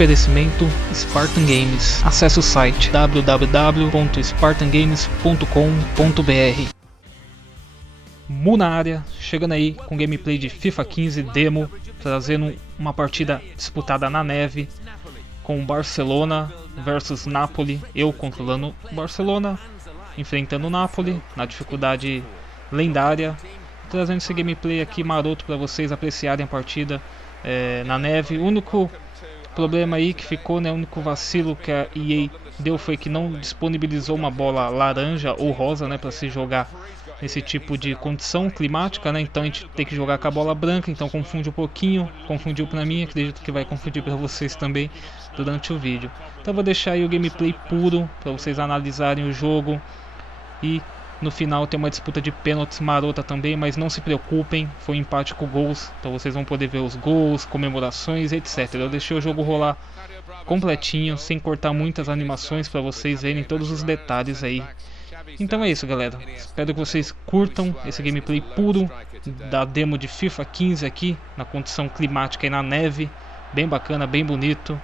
Oferecimento Spartan Games. Acesse o site www.spartangames.com.br. Mu na área, chegando aí com gameplay de FIFA 15 demo, trazendo uma partida disputada na neve com Barcelona versus Napoli. Eu controlando o Barcelona, enfrentando o Napoli na dificuldade lendária, trazendo esse gameplay aqui maroto para vocês apreciarem a partida na neve. O único problema aí que ficou, né, o único vacilo que a EA deu foi que não disponibilizou uma bola laranja ou rosa, né, para se jogar nesse tipo de condição climática, né? Então a gente tem que jogar com a bola branca, então confunde um pouquinho, confundiu para mim, acredito que vai confundir para vocês também durante o vídeo. Então vou deixar aí o gameplay puro para vocês analisarem o jogo e no final tem uma disputa de pênaltis marota também, mas não se preocupem, foi um empate com gols, então vocês vão poder ver os gols, comemorações, etc. Eu deixei o jogo rolar completinho, sem cortar muitas animações para vocês verem todos os detalhes aí. Então é isso, galera, espero que vocês curtam esse gameplay puro da demo de FIFA 15 aqui, na condição climática e na neve, bem bacana, bem bonito.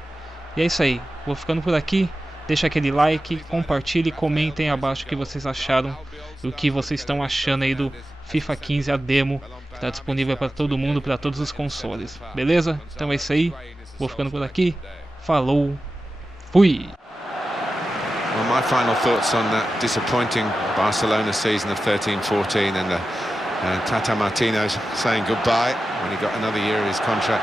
E é isso aí, vou ficando por aqui, deixa aquele like, compartilhe e comentem abaixo o que vocês acharam e o que vocês estão achando aí do FIFA 15, a demo, que está disponível para todo mundo, para todos os consoles, beleza? Então é isso aí, vou ficando por aqui, falou, fui! Well, my final thoughts on that disappointing Barcelona season of 13-14 and the Tata Martino saying goodbye when he got another year of his contract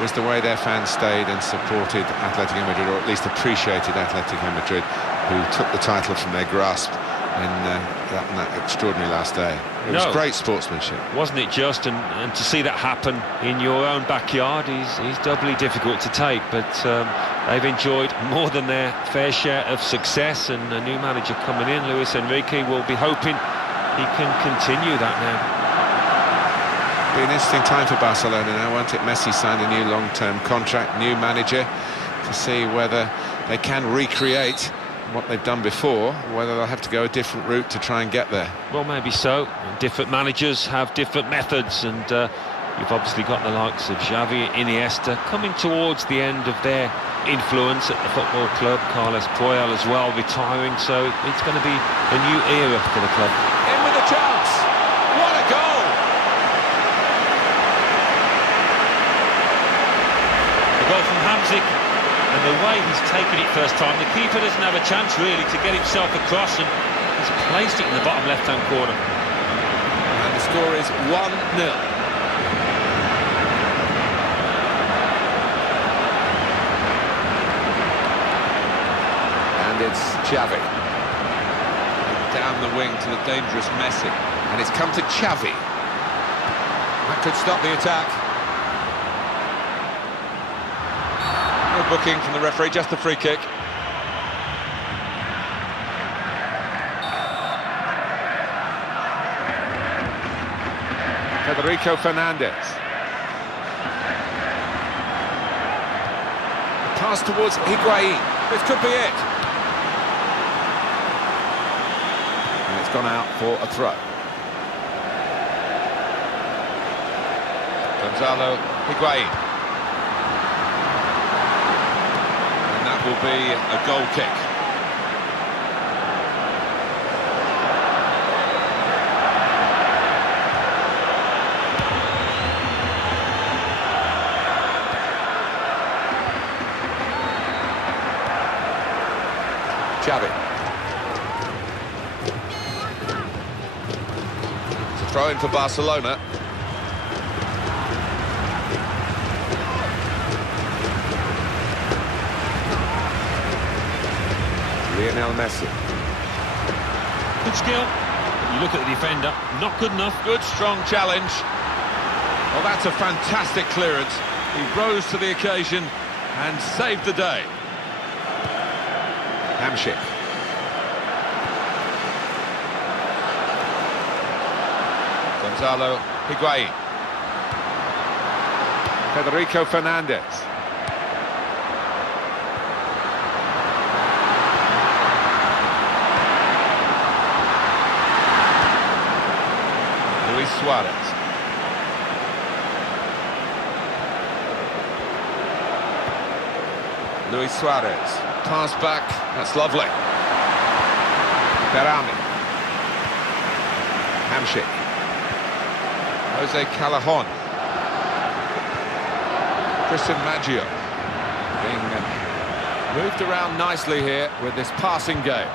was the way their fans stayed and supported Atletico Madrid, or at least appreciated Atletico Madrid, who took the title from their grasp in that extraordinary last day. It was great sportsmanship. Wasn't it just? And to see that happen in your own backyard is doubly difficult to take, but they've enjoyed more than their fair share of success, and a new manager coming in, Luis Enrique, will be hoping he can continue that now. Be an interesting time for Barcelona now, won't it? Messi signed a new long-term contract, new manager, to see whether they can recreate what they've done before, whether they'll have to go a different route to try and get there. Well, maybe so. Different managers have different methods, and you've obviously got the likes of Xavi, Iniesta coming towards the end of their influence at the football club. Carles Puyol as well retiring, so it's going to be a new era for the club. In with a chance. What a goal! The goal from Hamzik, and the way he's taken it first time, the keeper doesn't have a chance really to get himself across, and he's placed it in the bottom left-hand corner. And the score is 1-0. And it's Xavi. Down the wing to the dangerous Messi. And it's come to Xavi. That could stop the attack. No booking from the referee, just the free kick. Federico Fernandez. The pass towards Higuain. This could be it. And it's gone out for a throw. Gonzalo Higuain. And that will be a goal kick. Xavi. It's a throw in for Barcelona. Lionel Messi. Good skill. You look at the defender, not good enough. Good, strong challenge. Well, that's a fantastic clearance. He rose to the occasion and saved the day. Hamzik. Gonzalo Higuain. Federico Fernandez. Luis Suarez. Luis Suarez. Pass back. That's lovely. Berami. Hamsik. Jose Callajon. Christian Maggio. Being moved around nicely here with this passing game.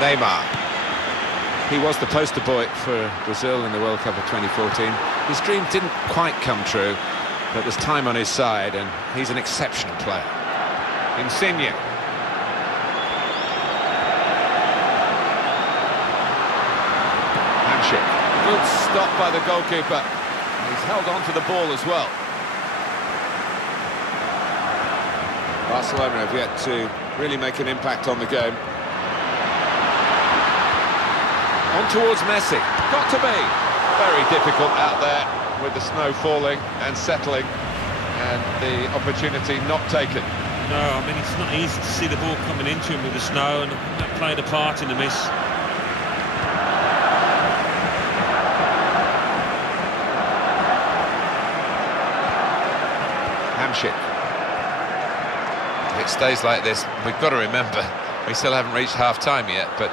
Neymar. He was the poster boy for Brazil in the World Cup of 2014. His dream didn't quite come true, but there's time on his side, and he's an exceptional player. Insigne. Hamsik. Good stop by the goalkeeper. He's held on to the ball as well. Barcelona have yet to really make an impact on the game. On towards Messi. Got to be very difficult out there with the snow falling and settling, and the opportunity not taken. No, I mean, it's not easy to see the ball coming into him with the snow, and that played a part in the miss. Hamsik. If it stays like this, we've got to remember, we still haven't reached half-time yet, but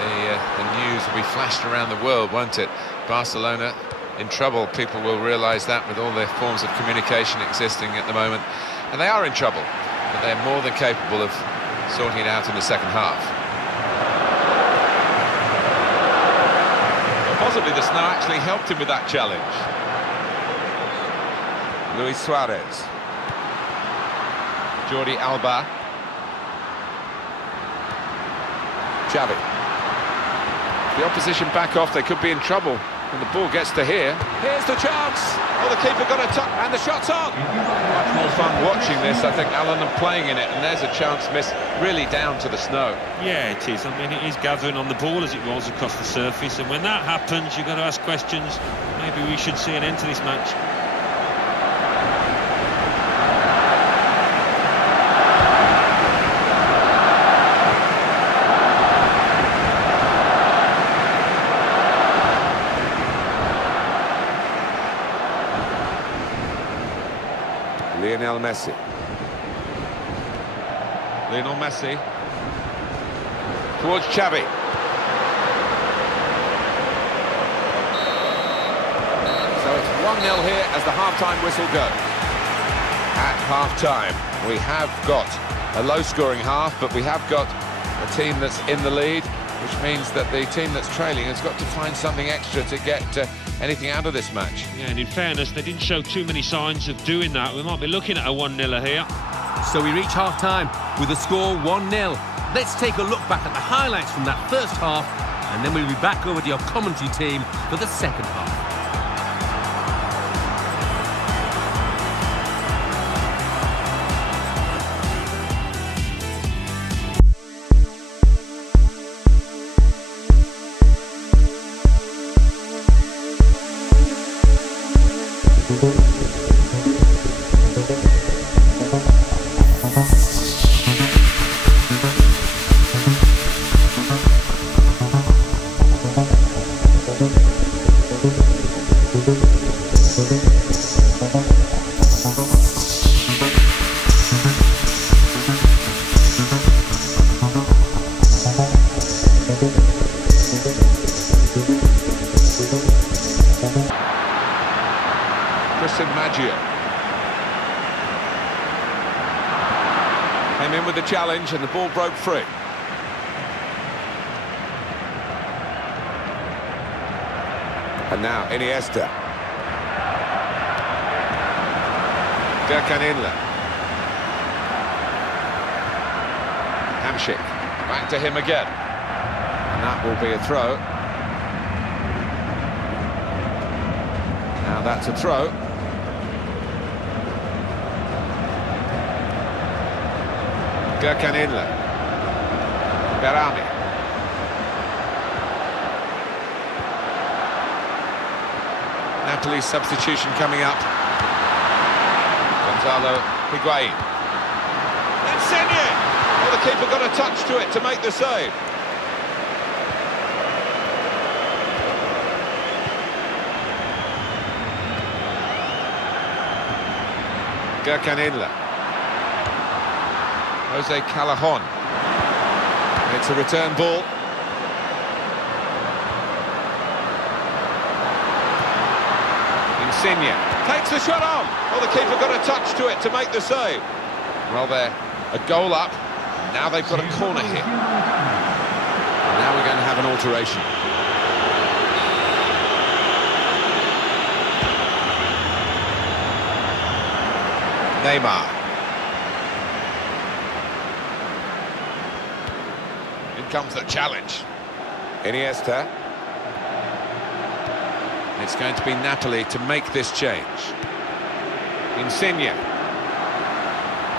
the news will be flashed around the world, won't it? Barcelona in trouble. People will realise that with all their forms of communication existing at the moment. And they are in trouble, but they're more than capable of sorting it out in the second half. Possibly the snow actually helped him with that challenge. Luis Suarez. Jordi Alba. Xavi. The opposition back off, they could be in trouble when the ball gets to here. Here's the chance! Oh, the keeper got a touch, and the shot's on! Much more fun watching this, I think, Alan, than playing in it, and there's a chance missed really down to the snow. Yeah, it is. I mean, it is gathering on the ball as it rolls across the surface, and when that happens, you've got to ask questions. Maybe we should see an end to this match. Lionel Messi. Lionel Messi. Towards Xavi. So it's 1-0 here as the half-time whistle goes. At half-time, we have got a low-scoring half, but we have got a team that's in the lead, which means that the team that's trailing has got to find something extra to get anything out of this match. Yeah, and in fairness, they didn't show too many signs of doing that. We might be looking at a 1-0 here. So we reach half-time with the score 1-0. Let's take a look back at the highlights from that first half, and then we'll be back over to your commentary team for the second half. Christian Maggio came in with the challenge and the ball broke free. And now Iniesta. Gurkan. Hamsik. Back to him again. And that will be a throw. Now that's a throw. Gurkan. Berami. Napoli's substitution coming up. Gonzalo Higuain. Insigne! Well, the keeper got a touch to it to make the save. Gurkanilla. Jose Callajon. It's a return ball. Insigne takes the shot on. Well, the keeper got a touch to it to make the save. Well, they're a goal up. Now they've got a corner here. And now we're going to have an alteration. Neymar. In comes the challenge. Iniesta. It's going to be Napoli to make this change. Insigne.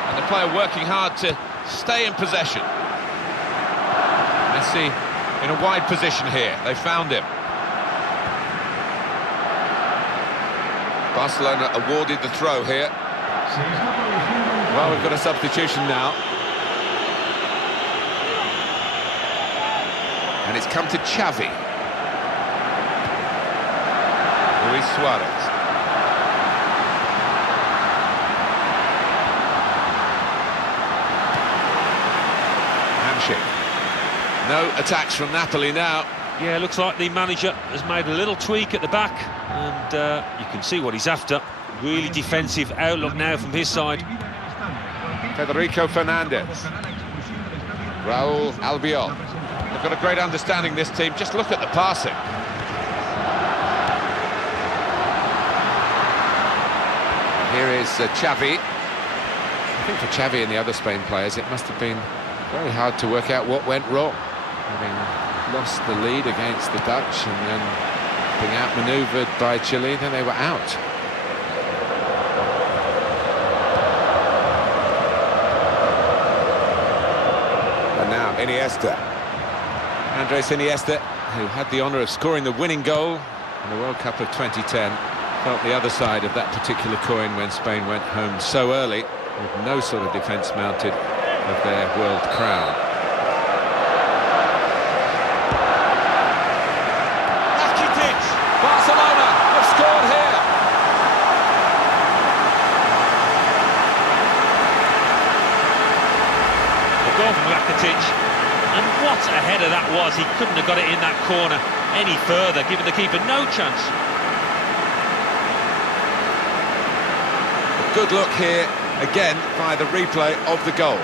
And the player working hard to stay in possession. Messi in a wide position here. They found him. Barcelona awarded the throw here. Well, we've got a substitution now. And it's come to Xavi. Luis Suarez. Handshake. No attacks from Napoli now. Yeah, looks like the manager has made a little tweak at the back, and you can see what he's after. Really defensive outlook now from his side. Federico Fernandez. Raul Albiol. They've got a great understanding, this team. Just look at the passing. Here is Xavi. I think for Xavi and the other Spain players, it must have been very hard to work out what went wrong. Having lost the lead against the Dutch and then being outmanoeuvred by Chile, then they were out. And now Iniesta. Andres Iniesta, who had the honour of scoring the winning goal in the World Cup of 2010, felt the other side of that particular coin when Spain went home so early, with no sort of defence mounted of their world crown. Rakitic! Barcelona have scored here! The goal from Rakitic, and what a header that was. He couldn't have got it in that corner any further, giving the keeper no chance. A good look here, again, by the replay of the goal.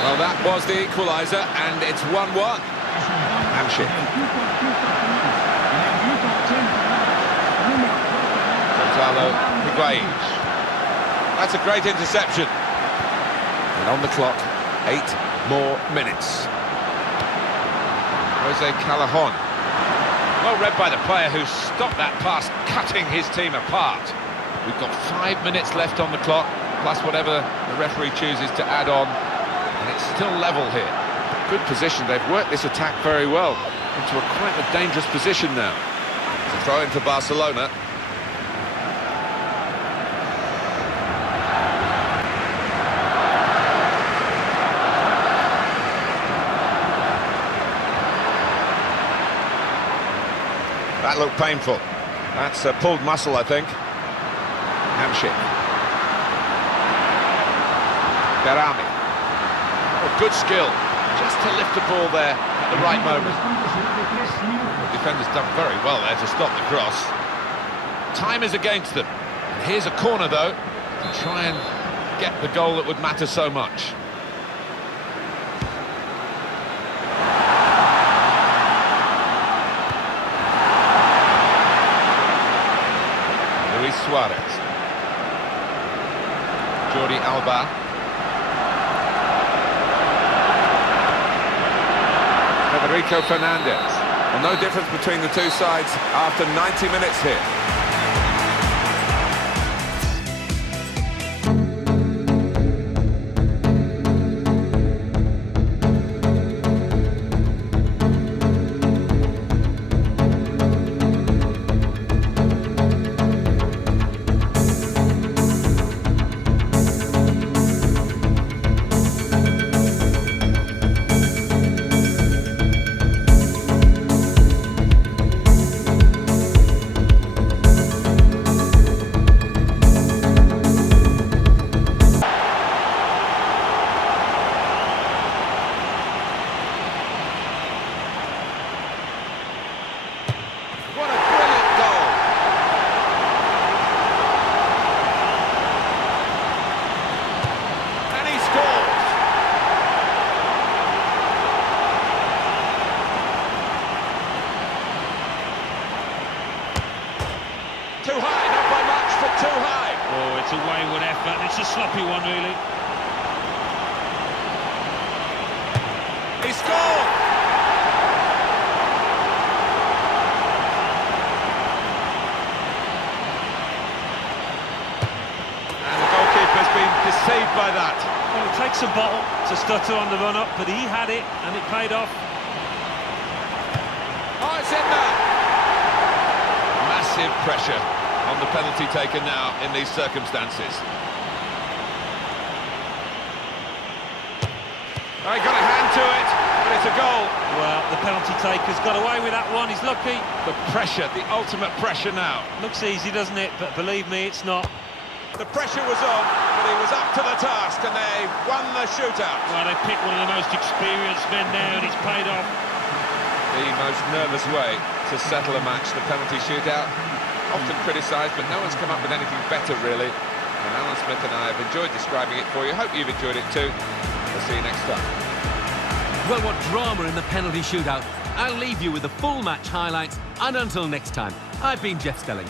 Well, that was the equaliser, and it's 1-1. Handshake. Gonzalo Higuain. That's a great interception. And on the clock, 8 more minutes. Jose Callajon. Well read by the player who stopped that pass, cutting his team apart. We've got 5 minutes left on the clock, plus whatever the referee chooses to add on. And it's still level here. Good position. They've worked this attack very well into quite a dangerous position now. It's a throw in for Barcelona. That looked painful. That's a pulled muscle, I think. Handshake. Garami. Oh, good skill. Just to lift the ball there at the right moment. The defender's done very well there to stop the cross. Time is against them. And here's a corner, though, to try and get the goal that would matter so much. Luis Suarez. Jordi Alba. Federico Fernandez. Well, no difference between the two sides after 90 minutes here. That's a wayward effort. It's a sloppy one, really. He scored! And the goalkeeper's been deceived by that. Well, it takes a bottle to stutter on the run-up, but he had it, and it paid off. Oh, it's in there! Massive pressure on the penalty taken now in these circumstances. I got a hand to it, but it's a goal. Well, the penalty taker's got away with that one. He's lucky. The pressure, the ultimate pressure now. Looks easy, doesn't it? But believe me, it's not. The pressure was on, but he was up to the task, and they won the shootout. Well, they picked one of the most experienced men there, and it's paid off. The most nervous way to settle a match, the penalty shootout. Often criticised, but no one's come up with anything better, really. And Alan Smith and I have enjoyed describing it for you. Hope you've enjoyed it too. We'll see you next time. Well, what drama in the penalty shootout. I'll leave you with the full match highlights, and until next time, I've been Jeff Stelling.